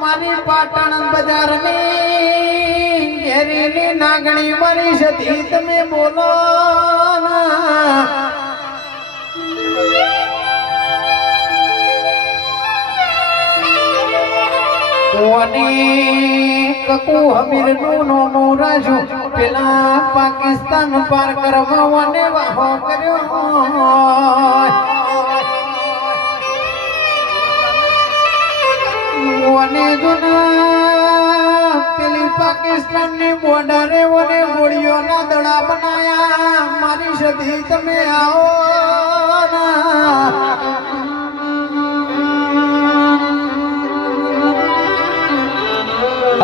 મારી પાટણ બજારની ઘેરીની નાગણી મારી સતી તમે બોલો ના. કકુ હમીરનું નોનું રાજુ, પેલા પાકિસ્તાન પાર કરવા વાહો કર્યો વને જુના. પેલી પાકિસ્તાનની બોર્ડરે વને ગોળીઓના દડા બનાયા. મારી સધી તમે આવો ના.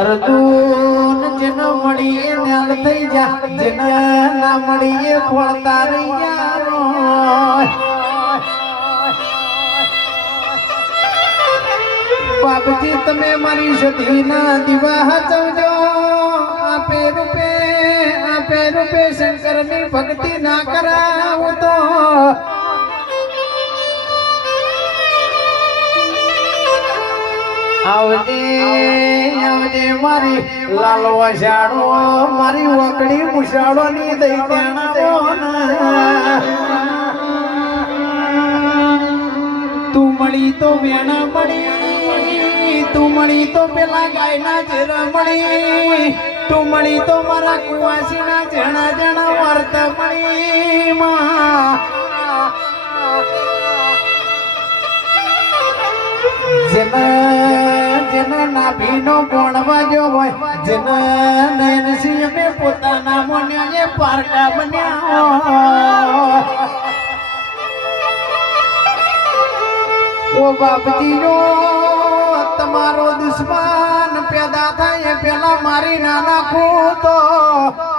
અર્જુન જેન મળીએ ન્યાલ થઈ જા. જેન ના મળીએ ફળતા રહી યારો બાપજી તમે મારી સતીના દીવા હચવજો આપે રૂપે આપે રૂપે શંકરની ભક્તિ ના કરાવું તો. આવજે આવજે મારી લાલ વસાડો મારી વકડી મુસાડો ની. દઈ તું મળી તો વેણા મળી. મળી તો પેલા ગાયના ચેરા મણી. તું મણી તો મારા કુવાસીના જણા જણા વર્ત મણી. જેના જેના નાભીનો વાગ્યો હોય, જેના નયનસિંહ અમે પોતાના મોન્યા પારકા બન્યા. ઓ બાપજીનો દુશ્મન પેદા થાય પેલા મારી નાના નાખું